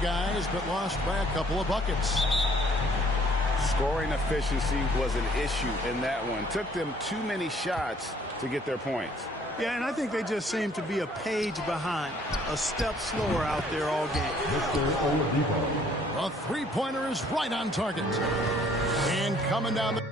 guys, but lost by a couple of buckets. Scoring efficiency was an issue in that one. Took them too many shots to get their points. Yeah, and I think they just seem to be a page behind, a step slower out there all game. A three-pointer is right on target. And coming down the...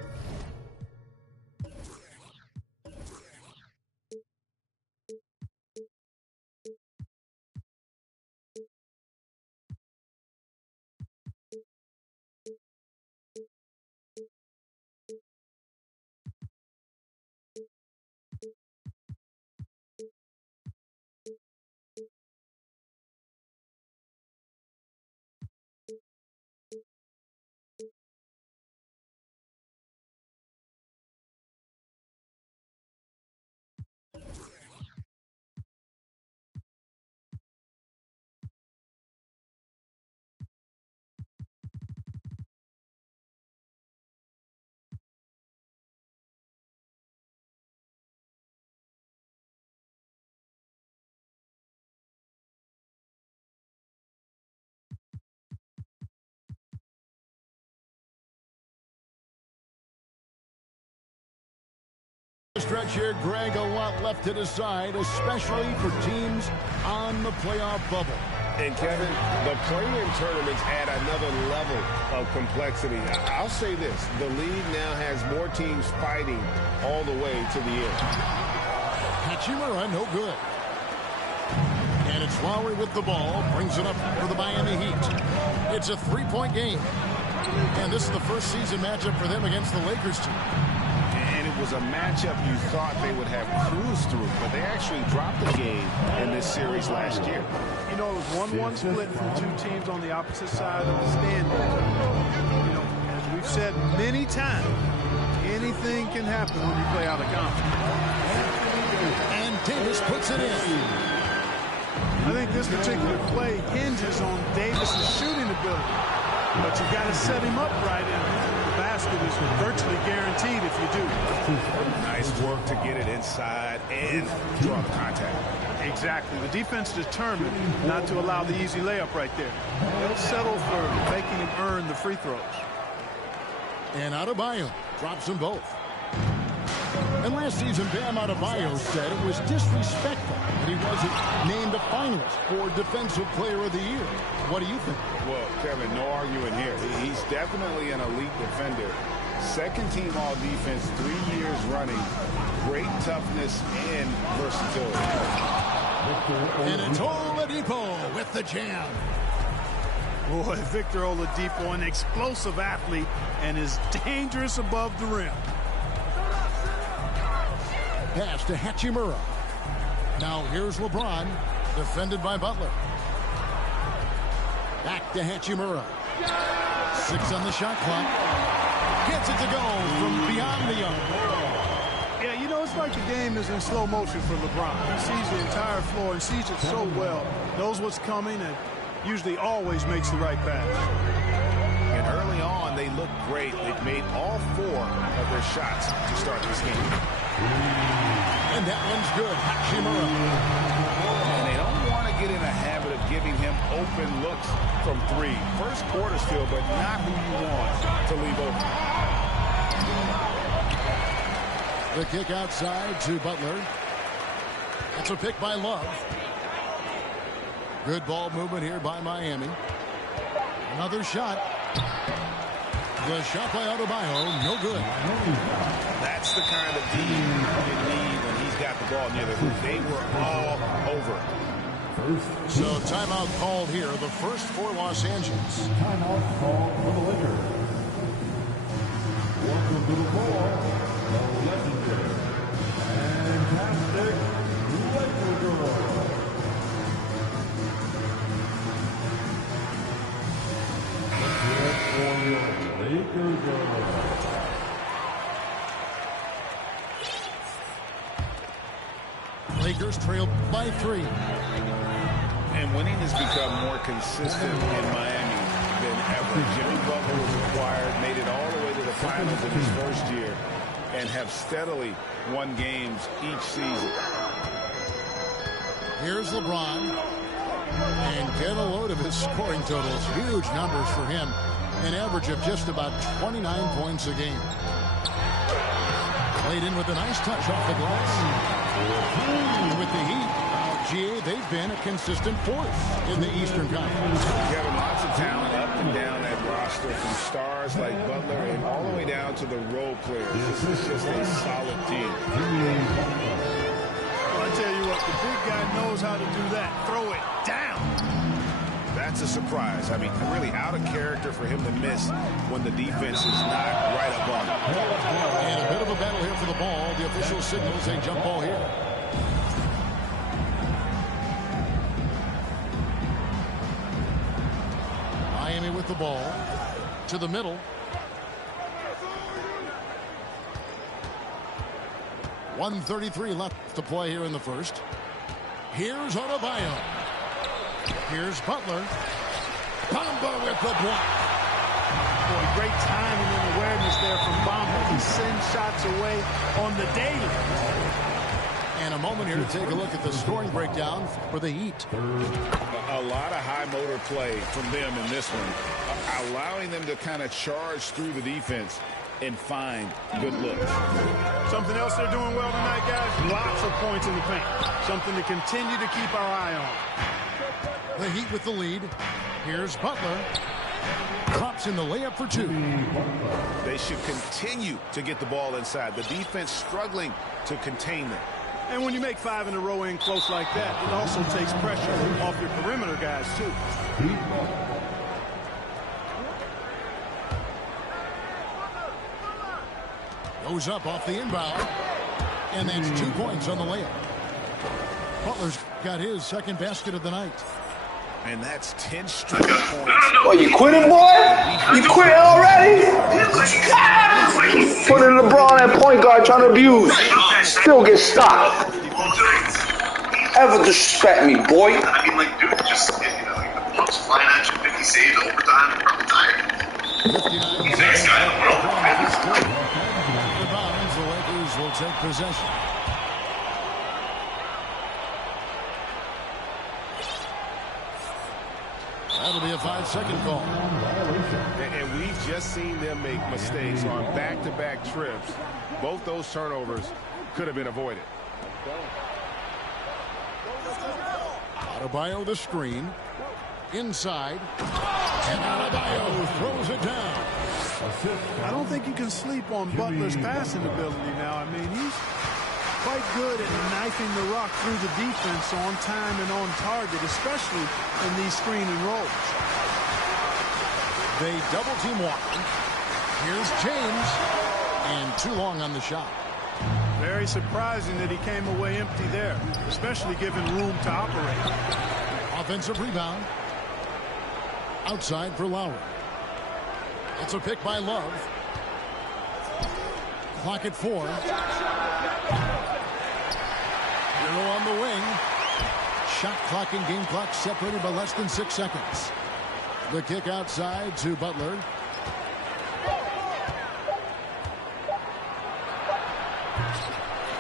Stretch here, Greg, a lot left to decide, especially for teams on the playoff bubble. And Kevin, the play-in tournaments add another level of complexity. I'll say this, the league now has more teams fighting all the way to the end. Che0, no good. And it's Lowry with the ball, brings it up for the Miami Heat. It's a three-point game. And this is the first season matchup for them against the Lakers team. Was a matchup you thought they would have cruised through, but they actually dropped the game in this series last year. You know, it was 1-1 split from two teams on the opposite side of the standings. You know, as we've said many times, anything can happen when you play out of conference. And Davis puts it in. I think this particular play hinges on Davis's shooting ability, but you got to set him up right, and the basket is virtually guaranteed if you do. Nice work to get it inside and draw contact. Exactly. The defense determined not to allow the easy layup right there. They'll settle for making him earn the free throws. And Adebayo drops them both. And last season, Bam Adebayo said it was disrespectful that he wasn't named a finalist for Defensive Player of the Year. What do you think? Well, Kevin, no arguing here. He's definitely an elite defender. Second team all defense 3 years running. Great toughness and versatility. And it's Oladipo with the jam. Boy, Victor Oladipo, an explosive athlete, and is dangerous above the rim. Pass to Che0. Now here's LeBron, defended by Butler. Back to Che0. 6 on the shot clock. Gets it to go from beyond the arc. Yeah, you know, it's like the game is in slow motion for LeBron. He sees the entire floor and sees it so well, knows what's coming, and usually always makes the right pass. And early on, they look great. They've made all 4 of their shots to start this game. And that one's good. Che0. And they don't want to get in a habit of giving him open looks from 3. First quarter still, but not who you want to leave open. The kick outside to Butler. It's a pick by Love. Good ball movement here by Miami. Another shot. The shot by Adebayo, no good. That's the kind of team you need when he's got the ball near the hoop. They were all over. So timeout called here, the first for Los Angeles. Timeout called for the Lakers. Welcome to the floor, the legendary, fantastic Laker girl. For your Laker girl. Lakers trail by 3. And winning has become more consistent in Miami than ever. Jimmy Butler was acquired, made it all the way to the finals in his first year, and have steadily won games each season. Here's LeBron. And get a load of his scoring totals. Huge numbers for him. An average of just about 29 points a game. Played in with a nice touch off the glass. With the Heat, GA, they've been a consistent force in the Eastern Conference. Kevin, lots of talent up and down that roster, from stars like Butler and all the way down to the role players. This is just a solid team. Well, I tell you what, the big guy knows how to do that. Throw it down. That's a surprise. I mean, really out of character for him to miss when the defense is not right up on him. And a bit of a battle here for the ball. The official signals a jump ball here. Miami with the ball to the middle. .133 left to play here in the first. Here's Adebayo. Here's Butler. Bamba with the block. Boy, great timing and awareness there from Bamba. He sends shots away on the daily. And a moment here to take a look at the scoring breakdown for the Heat. A lot of high motor play from them in this one, allowing them to kind of charge through the defense and find good looks. Something else they're doing well tonight, guys. Lots of points in the paint. Something to continue to keep our eye on. The Heat with the lead. Here's Butler. Drops in the layup for two. They should continue to get the ball inside. The defense struggling to contain them. And when you make 5 in a row in close like that, it also takes pressure off your perimeter guys, too. Goes up off the inbound. And that's 2 points on the layup. Butler's got his second basket of the night. And that's 10 straight points. What, you quitting, boy? You quit already? Putting LeBron at point guard trying to abuse. Still get stopped. Ever disrespect me, boy? I mean, like, dude, just, you know, the punch flying at you, 50 saves, overtime, you're probably tired. 59 Next guy, Rebounds, the Lakers will take possession. That'll be a 5-second call. And we've just seen them make mistakes on back-to-back trips. Both those turnovers could have been avoided. Adebayo the screen. Inside. And Adebayo throws it down. I don't think you can sleep on Butler's passing ability now. I mean, he's quite good at knifing the rock through the defense on time and on target, especially in these screen and rolls. They double team Walker. Here's James. And too long on the shot. Very surprising that he came away empty there, especially given room to operate. Offensive rebound. Outside for Lowry. It's a pick by Love. Clock at 4. Hero on the wing. Shot clock and game clock separated by less than 6 seconds. The kick outside to Butler.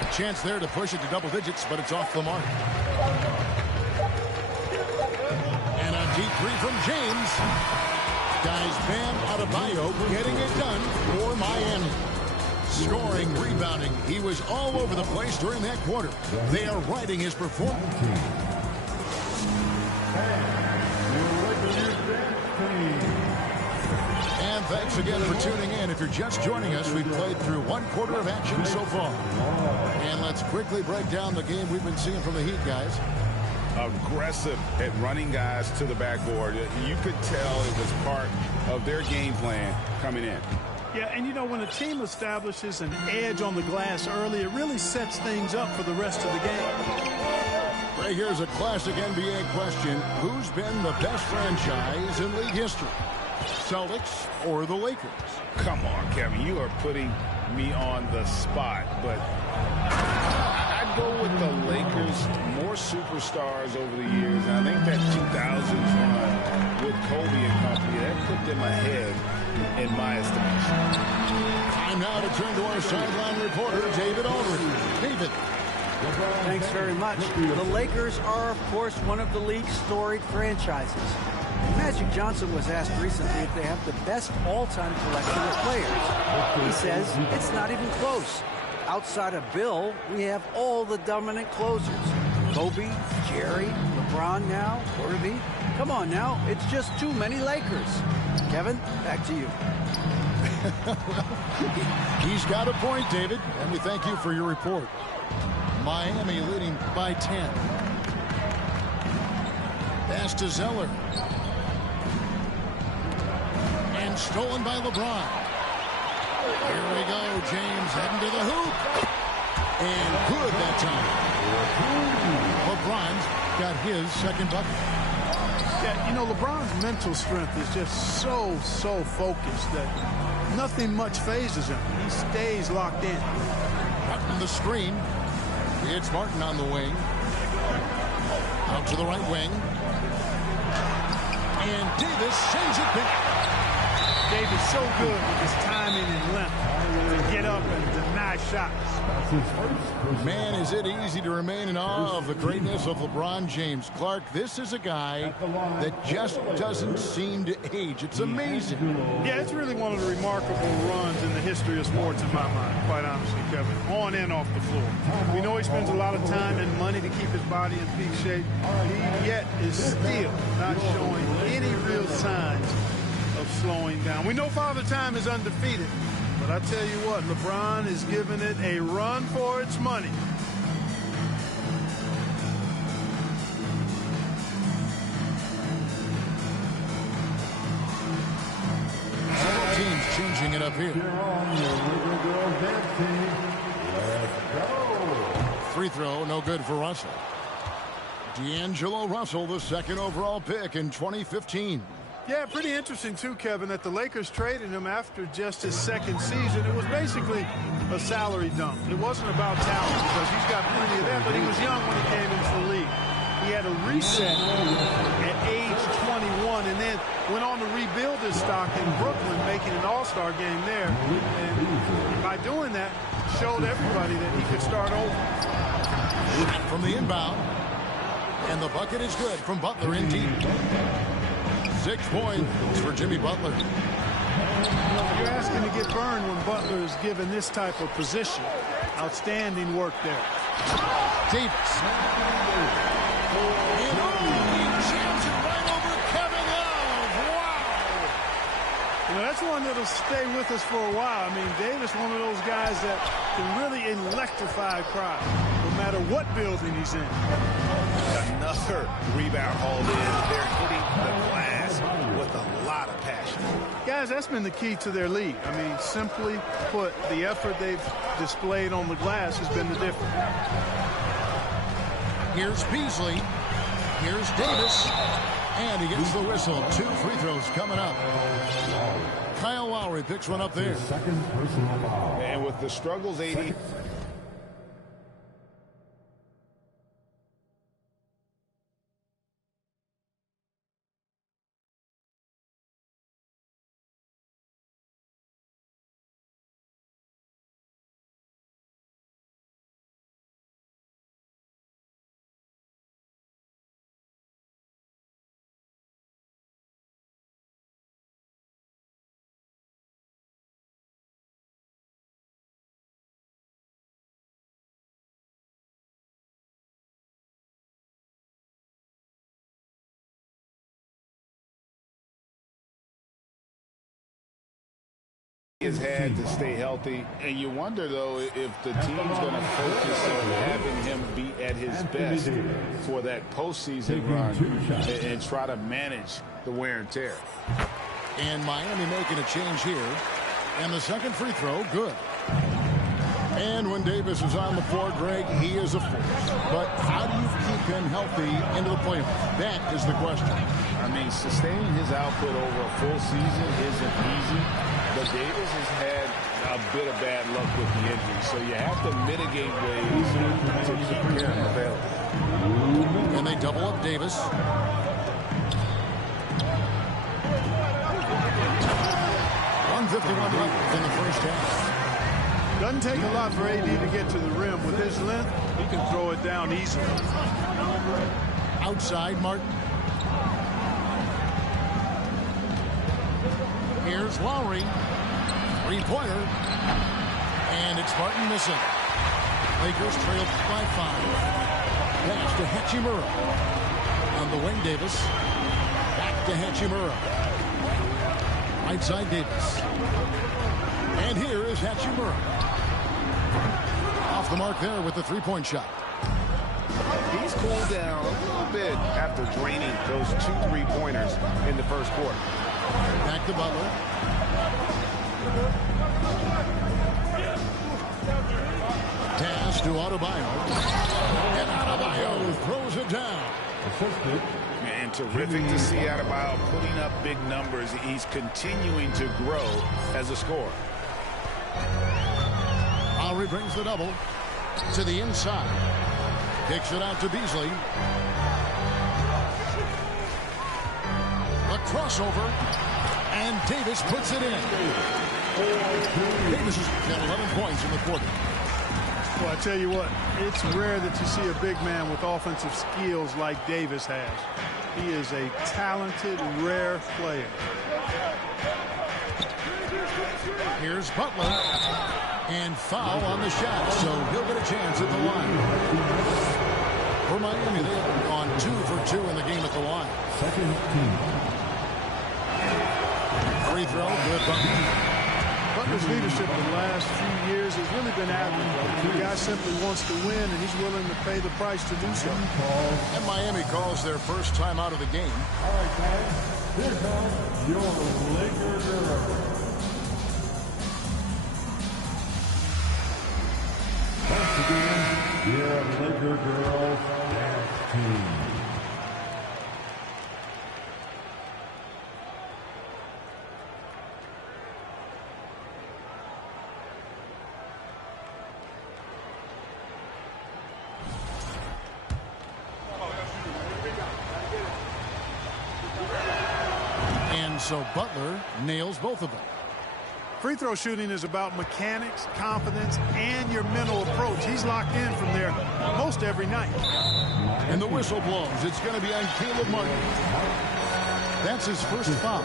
A chance there to push it to double digits, but it's off the mark. And a deep three from James. Guys, Bam Adebayo getting it done for Miami. Scoring, rebounding. He was all over the place during that quarter. They are riding his performance. And thanks again for tuning in. If you're just joining us, we've played through 1 quarter of action so far. And let's quickly break down the game we've been seeing from the Heat, guys. Aggressive at running guys to the backboard. You could tell it was part of their game plan coming in. Yeah, and you know, when a team establishes an edge on the glass early, it really sets things up for the rest of the game. Right here's a classic NBA question. Who's been the best franchise in league history? Celtics or the Lakers? Come on, Kevin. You are putting me on the spot, but I'd go with the Lakers. More superstars over the years. And I think that 2000s run with Kobe and company, that put them ahead in my estimation. Time now to turn to our sideline reporter, David Aldridge. David. Thanks very much. The Lakers are, of course, one of the league's storied franchises. Magic Johnson was asked recently if they have the best all-time collection of players. He says it's not even close. Outside of Bill, we have all the dominant closers. Kobe, Jerry, LeBron now, Irving. Come on now, it's just too many Lakers. Kevin, back to you. He's got a point, David, and we thank you for your report. Miami leading by 10. Pass to Zeller. And stolen by LeBron. Here we go, James heading to the hoop. And good that time. LeBron's got his second bucket. Yeah, you know, LeBron's mental strength is just so focused that nothing much phases him. He stays locked in. Martin the screen. It's Martin on the wing. Out to the right wing. And Davis sends it back. Davis so good with his timing and length to get up and deny shots. Man, is it easy to remain in awe of the greatness of LeBron James. Clark, this is a guy that just doesn't seem to age. It's amazing. Yeah, it's really one of the remarkable runs in the history of sports in my mind, quite honestly, Kevin. On and off the floor. We know he spends a lot of time and money to keep his body in peak shape. He yet is still not showing any real signs of slowing down. We know Father Time is undefeated, but I tell you what, LeBron is giving it a run for its money. Several teams changing it up here. Free throw, no good for Russell. D'Angelo Russell, the second overall pick in 2015. Yeah, pretty interesting, too, Kevin, that the Lakers traded him after just his second season. It was basically a salary dump. It wasn't about talent because he's got plenty of that, but he was young when he came into the league. He had a reset at age 21 and then went on to rebuild his stock in Brooklyn, making an all-star game there. And by doing that, showed everybody that he could start over. From the inbound, and the bucket is good from Butler in deep. 6 points for Jimmy Butler. You're asking to get burned when Butler is given this type of position. Outstanding work there. Davis. And he jams it right over Kevin Love. Wow. You know, that's one that'll stay with us for a while. I mean, Davis, one of those guys that can really electrify a crowd, no matter what building he's in. Another rebound hauled in. They're hitting the glass with a lot of passion. Guys, that's been the key to their lead. I mean, simply put, the effort they've displayed on the glass has been the difference. Here's Beasley. Here's Davis. And he gets the whistle. 2 free throws coming up. Kyle Lowry picks one up there. And with the struggles, 80. Has had to stay healthy, and you wonder though if the team's going to focus on having him be at his best for that postseason run and try to manage the wear and tear. And Miami making a change here, and the second free throw good. And when Davis is on the floor, Greg, he is a force. But how do you keep him healthy into the playoffs? That is the question. I mean, sustaining his output over a full season isn't easy. But Davis has had a bit of bad luck with the injury, so you have to mitigate ways to keep him available. And they double up Davis. 1:51 left in the first half. Doesn't take a lot for AD to get to the rim. With his length, he can throw it down easily. Outside, Martin. Here's Lowry. Three-pointer. And it's Martin missing. Lakers trail by 5. Pass to Hachimura. On the wing, Davis. Back to Hachimura. Right side, Davis. And here is Hachimura. Off the mark there with the three-point shot. He's cooled down a little bit after draining those 2 3-pointers in the first quarter. Back to Butler. Pass to Adebayo. And Adebayo throws it down. Man, terrific to see Adebayo putting up big numbers. He's continuing to grow as a scorer. Lowry brings the double to the inside. Kicks it out to Beasley. A crossover. And Davis puts it in. Davis has got 11 points in the quarter. Well, I tell you what, it's rare that you see a big man with offensive skills like Davis has. He is a talented, rare player. Here's Butler. And foul on the shot, so he'll get a chance at the line. For Miami, they have gone 2 for 2 in the game at the line. Free throw, good Butler. Butler's leadership the last few years has really been average. The guy simply wants to win, and he's willing to pay the price to do so. And Miami calls their first time out of the game. All right, guys. Here comes your Lakers girls. Once again, your Laker girls dance team. So Butler nails both of them. Free throw shooting is about mechanics, confidence, and your mental approach. He's locked in from there most every night. And the whistle blows. It's going to be on Caleb Martin. That's his first foul.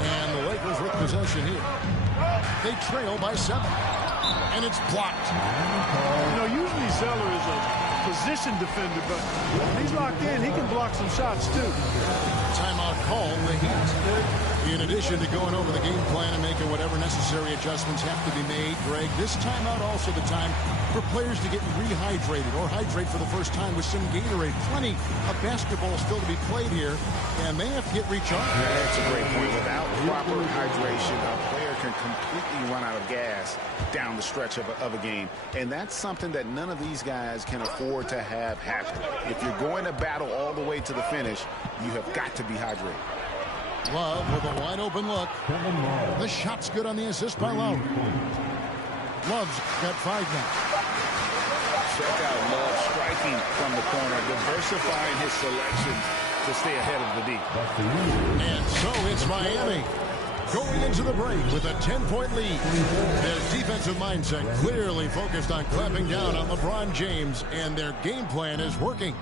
And the Lakers with possession here. They trail by 7. And it's blocked. You know, usually Zeller is a position defender, but when he's locked in, he can block some shots too. Timeout call, the Heat. In addition to going over the game plan and making whatever necessary adjustments have to be made, Greg, this timeout also the time for players to get rehydrated or hydrate for the first time with some Gatorade. Plenty of basketball still to be played here, and they have to get recharged. Yeah, that's a great point. Without proper hydration, a player can completely run out of gas down the stretch of a game. And that's something that none of these guys can afford to have happen. If you're going to battle all the way to the finish, you have got to be hydrated. Love with a wide open look. The shot's good on the assist by Lowry. Love's got 5 now. Check out Love striking from the corner, diversifying his selections to stay ahead of the D. And so it's Miami going into the break with a 10-point lead. Their defensive mindset clearly focused on clamping down on LeBron James, and their game plan is working.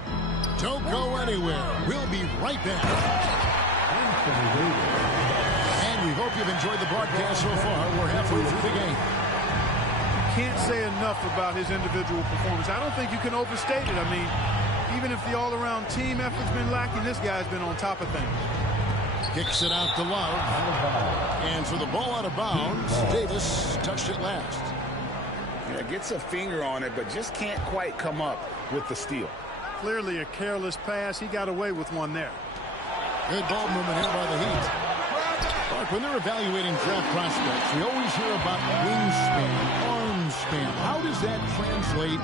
Don't go anywhere. We'll be right back. And we hope you've enjoyed the broadcast so far. We're halfway through the game. Can't say enough about his individual performance. I don't think you can overstate it. I mean, even if the all-around team effort's been lacking, this guy's been on top of things. Kicks it out to Love. And for the ball out of bounds, Davis touched it last. Yeah, gets a finger on it, but just can't quite come up with the steal. Clearly a careless pass. He got away with one there. Good ball movement here by the Heat. Mark, when they're evaluating draft prospects, we always hear about wingspan, arm span. How does that translate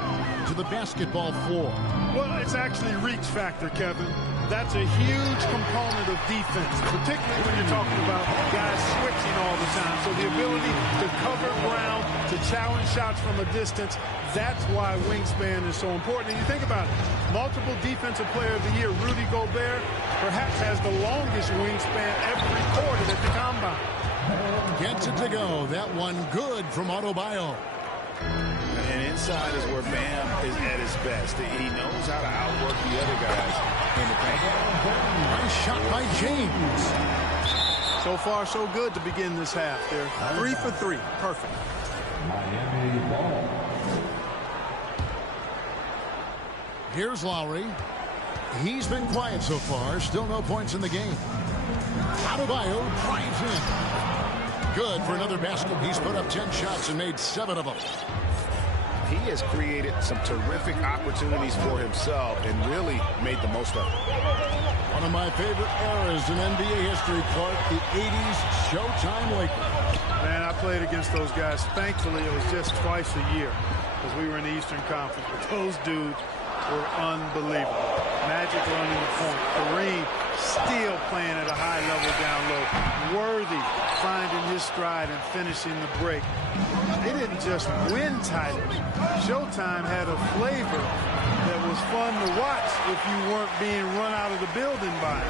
to the basketball floor? Well, it's actually reach factor, Kevin. That's a huge component of defense, particularly when you're talking about guys switching all the time. So the ability to cover ground, to challenge shots from a distance, that's why wingspan is so important. And you think about it, multiple defensive player of the year, Rudy Gobert, perhaps has the longest wingspan ever recorded at the combine. Gets it to go. That one good from Adebayo. And inside is where Bam is at his best. He knows how to outwork the other guys in the paint. Nice shot by James. So far, so good to begin this half. They're 3 for 3. Perfect. Miami ball. Here's Lowry. He's been quiet so far. Still no points in the game. Adebayo drives in. Good for another basket. He's put up 10 shots and made 7 of them. He has created some terrific opportunities for himself and really made the most of it. One of my favorite eras in NBA history, Clark, the 80s Showtime Lakers. Man, I played against those guys. Thankfully, it was just twice a year because we were in the Eastern Conference. But those dudes were unbelievable. Magic running the point. Kareem still playing at a high level down low. Worthy finding his stride and finishing the break. They didn't just win titles. Showtime had a flavor that was fun to watch if you weren't being run out of the building by it.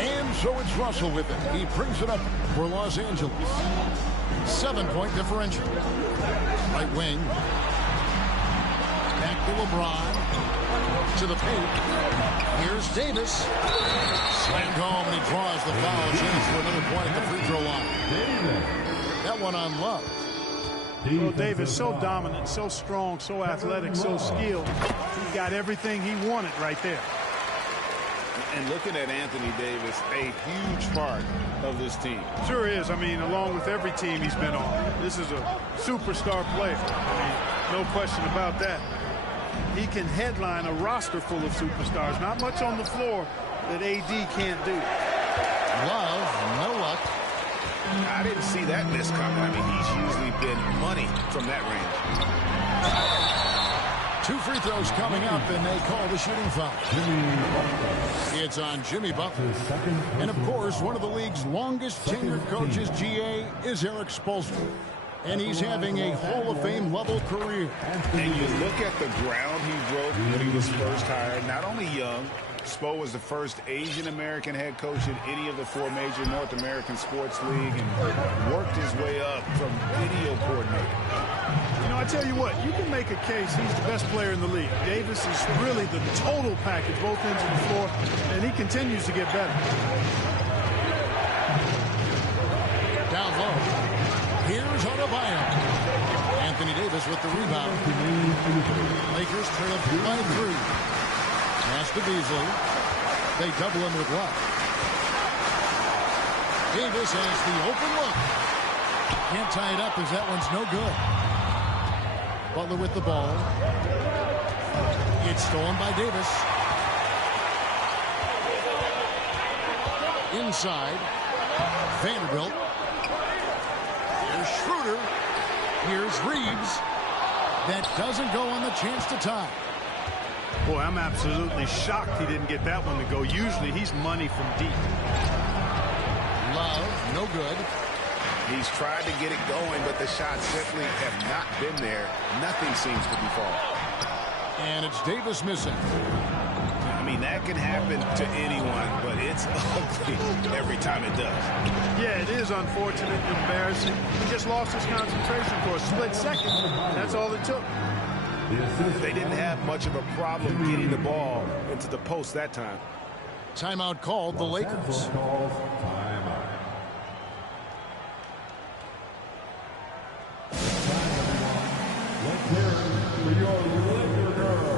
And so it's Russell with it. He brings it up for Los Angeles. 7-point differential. Right wing. Back to LeBron. To the paint. Here's Davis. Slammed home, and he draws the foul. Chance for another point at the free throw line. That one on Love. Well, Davis, so dominant, so strong, so athletic, so skilled. He got everything he wanted right there. And looking at Anthony Davis, a huge part of this team. Sure is. I mean, along with every team he's been on. This is a superstar player. I mean, no question about that. He can headline a roster full of superstars. Not much on the floor that AD can't do. Love, no luck. I didn't see that miss coming. I mean, he's usually been money from that range. 2 free throws coming up, and they call the shooting foul. It's on Jimmy Butler. And, of course, one of the league's longest tenured coaches, GA, is Eric Spoelstra. And he's having a Hall of Fame level career. And you look at the ground he broke when he was first hired. Not only young, Spo was the first Asian-American head coach in any of the 4 major North American sports league and worked his way up from video coordinator. You know, I tell you what, you can make a case he's the best player in the league. Davis is really the total package, both ends of the floor, and he continues to get better. Down low. Here's Adebayo. Anthony Davis with the rebound. Lakers trail by 3. Pass to Beasley. They double him with Love. Davis has the open look. Can't tie it up as that one's no good. Butler with the ball. It's stolen by Davis. Inside. Vanderbilt. Here's Schroeder. Here's Reeves. That doesn't go on the chance to tie. Boy, I'm absolutely shocked he didn't get that one to go. Usually he's money from deep. Love, no good. He's tried to get it going, but the shots simply have not been there. Nothing seems to be falling. And it's Davis missing. I mean, that can happen to anyone, but it's ugly every time it does. Yeah, it is unfortunate, embarrassing. He just lost his concentration for a split second. That's all it took. They didn't have much of a problem getting the ball into the post that time. Timeout called the Lakers. Let's hear it for your Laker girl.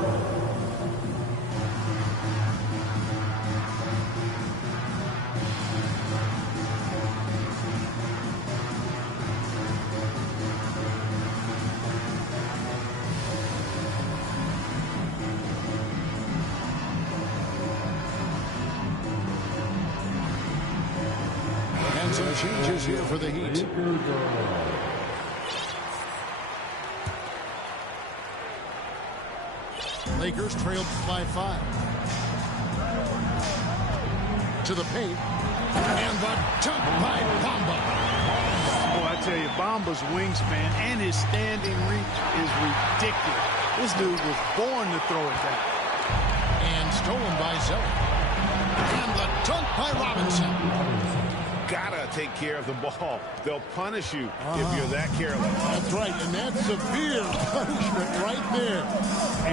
And some changes here for the Heat. Lakers trailed by 5. To the paint. And the dunk by Bamba. Boy, I tell you, Bamba's wingspan and his standing reach is ridiculous. This dude was born to throw it down. And stolen by Zelli. And the dunk by Robinson. Gotta take care of the ball. They'll punish you if you're that careless. That's right, and that's severe punishment right there.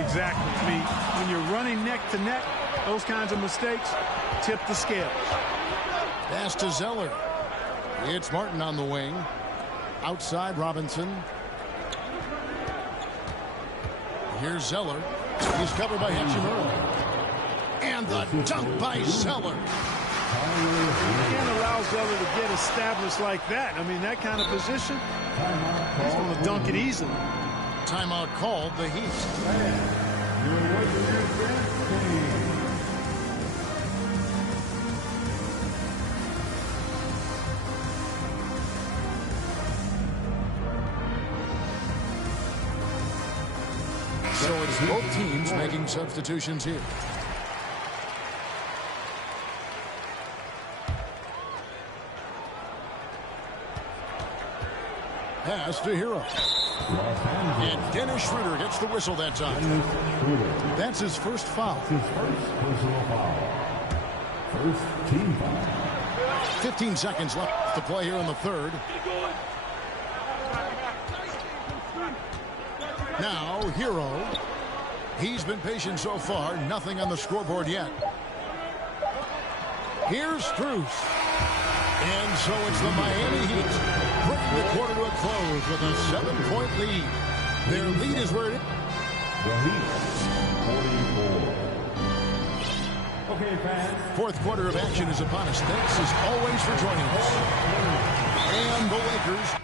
Exactly. I mean, when you're running neck to neck, those kinds of mistakes tip the scales. Pass to Zeller. It's Martin on the wing. Outside Robinson. Here's Zeller. He's covered by Che0. And the dunk by Zeller. You can't allow Zeller to get established like that. I mean, that kind of position, he's going to dunk it easily. Timeout called, the Heat. So it's both teams making substitutions here. Pass to Che0. And Dennis Schroeder gets the whistle that time. That's his first foul. His first personal foul. First team foul. 15 seconds left to play here in the third. Now, Che0. He's been patient so far. Nothing on the scoreboard yet. Here's Strus. And so it's the Miami Heat bringing the quarter to a close with a 7-point lead. Their lead is where it is. The Heat, 44. Okay, fans. Fourth quarter of action is upon us. Thanks as always for joining us. And the Lakers.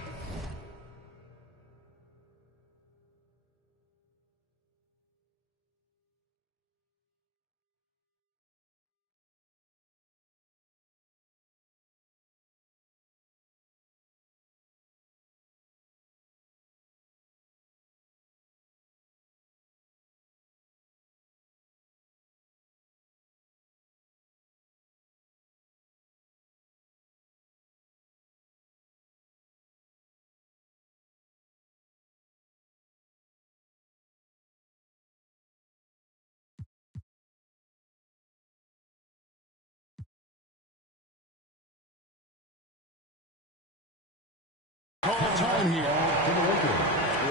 Call time here.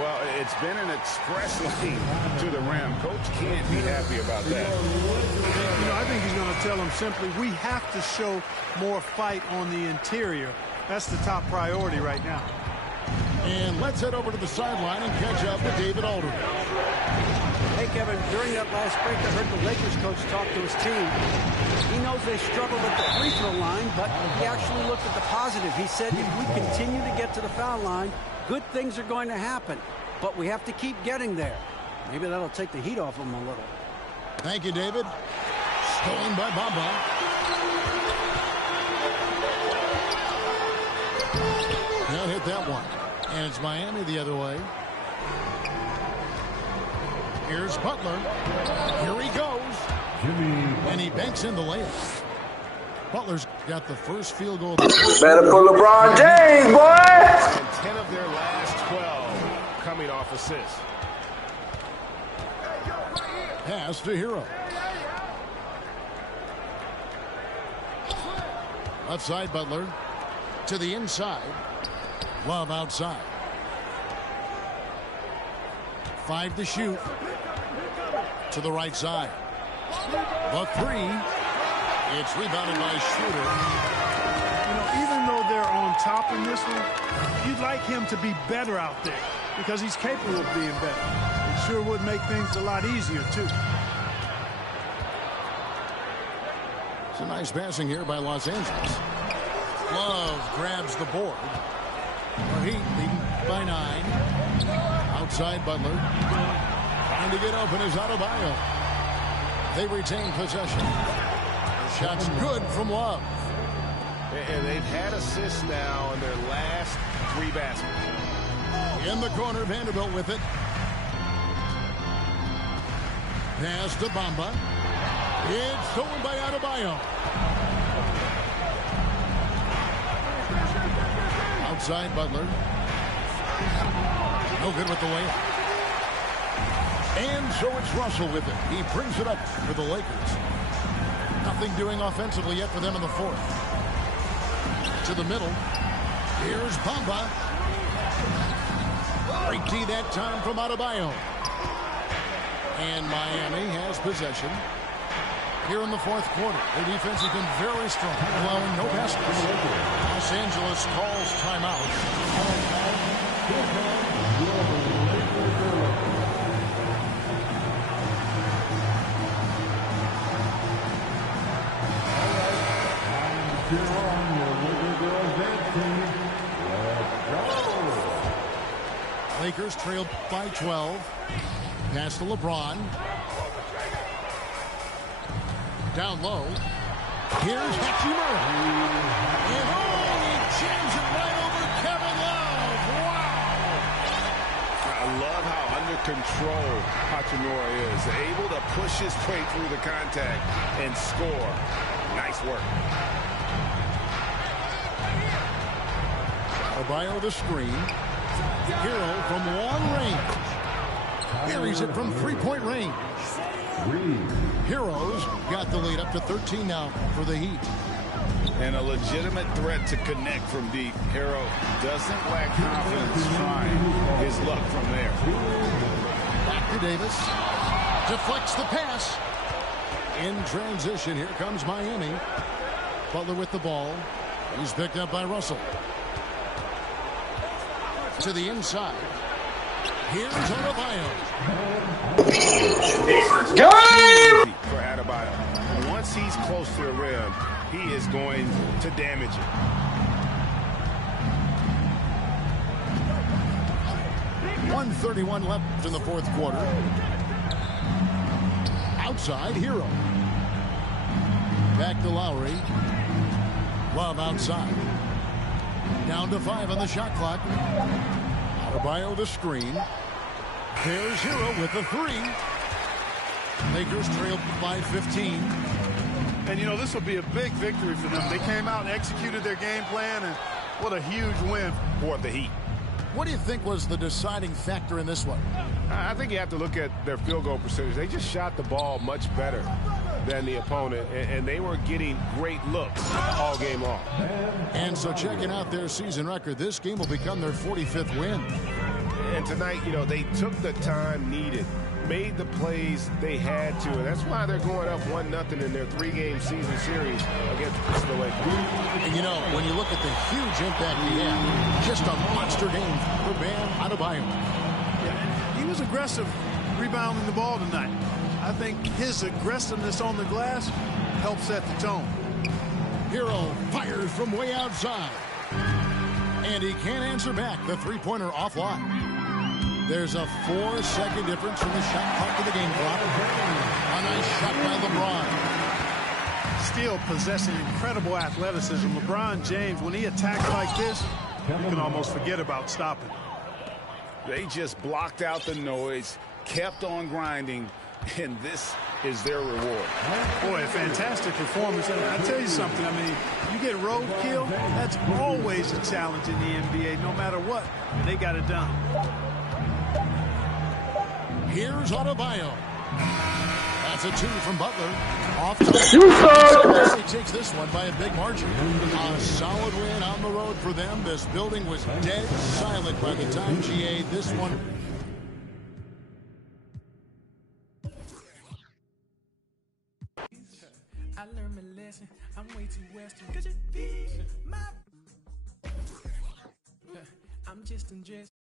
Well, it's been an express lane to the rim. Coach can't be happy about that. You know, I think he's going to tell them simply, we have to show more fight on the interior. That's the top priority right now. And let's head over to the sideline and catch up with David Aldridge. Hey, Kevin, during that last break, I heard the Lakers coach talk to his team. He knows they struggled at the free throw line, but he actually looked at the positive. He said if we continue to get to the foul line, good things are going to happen. But we have to keep getting there. Maybe that'll take the heat off them a little. Thank you, David. Stolen by Bamba. Can't hit that one. And it's Miami the other way. Here's Butler. Here he goes. And he banks in the layup. Butler's got the first field goal. Better put LeBron James, boy. And 10 of their last 12 coming off assists. Pass to Che0. Left side, Butler. To the inside. Love outside. 5 to shoot. To the right side. The three. It's rebounded by Schroeder. You know, even though they're on top in this one, you'd like him to be better out there because he's capable of being better. It sure would make things a lot easier, too. It's a nice passing here by Los Angeles. Love grabs the board. The Heat leading by 9. Outside Butler. Trying to get open is Adebayo. They retain possession. Shots good from Love. And they've had assists now in their last 3 baskets. In the corner, Vanderbilt with it. Pass to Bamba. It's stolen by Adebayo. Outside Butler. No good with the layup. And so it's Russell with it. He brings it up for the Lakers. Now Nothing doing offensively yet for them in the fourth. To the middle. Here's Bamba. Great D that time from Adebayo. And Miami has possession. Here in the fourth quarter, their defense has been very strong, allowing no baskets. Los Angeles calls timeout. Lakers trailed by 12. Pass to LeBron. Down low. Here's Hachimura. And he jams it right over Kevin Love. Wow. I love how under control Hachimura is. Able to push his way through the contact and score. Nice work. Adebayo the screen. Hero from long range. Carries it from three-point range. Heroes got the lead up to 13 now for the Heat. And a legitimate threat to connect from deep. Hero doesn't lack confidence trying his luck from there. Back to Davis. Deflects the pass. In transition, here comes Miami. Butler with the ball. He's picked up by Russell. To the inside. Here's Adebayo. Game! For Adebayo. Once he's close to the rim, he is going to damage it. 1:31 left in the fourth quarter. Outside, Hero. Back to Lowry. Love outside. Down to 5 on the shot clock. Adebayo the screen. There's Hero with the 3. Lakers trailed by 15. And, you know, this will be a big victory for them. They came out and executed their game plan, and what a huge win For the Heat. What do you think was the deciding factor in this one? I think you have to look at their field goal percentage. They just shot the ball much better than the opponent, and they were getting great looks all game long. And so checking out their season record, this game will become their 45th win. And tonight, you know, they took the time needed, made the plays they had to, and that's why they're going up 1-0 in their 3-game season series against the Lakers. And you know, when you look at the huge impact he had, just a monster game for Bam Adebayo. Yeah, he was aggressive rebounding the ball tonight. I think his aggressiveness on the glass helped set the tone. Hero fires from way outside. And he can't answer back. The three-pointer offline. There's a 4-second difference from the shot clock to the game clock. A nice shot by LeBron. Still possessing incredible athleticism. LeBron James, when he attacks like this, you can almost forget about stopping. They just blocked out the noise, kept on grinding, and this is their reward. Boy, a fantastic performance. And I tell you something, I mean, you get roadkill, that's always a challenge in the NBA, no matter what. And they got it done. Here's Adebayo. That's a 2 from Butler. Off to he takes this one by a big margin. A solid win on the road for them. This building was dead silent by the time GA this one. I learned my lesson. I'm way too western. Could you be my? I'm just undressed.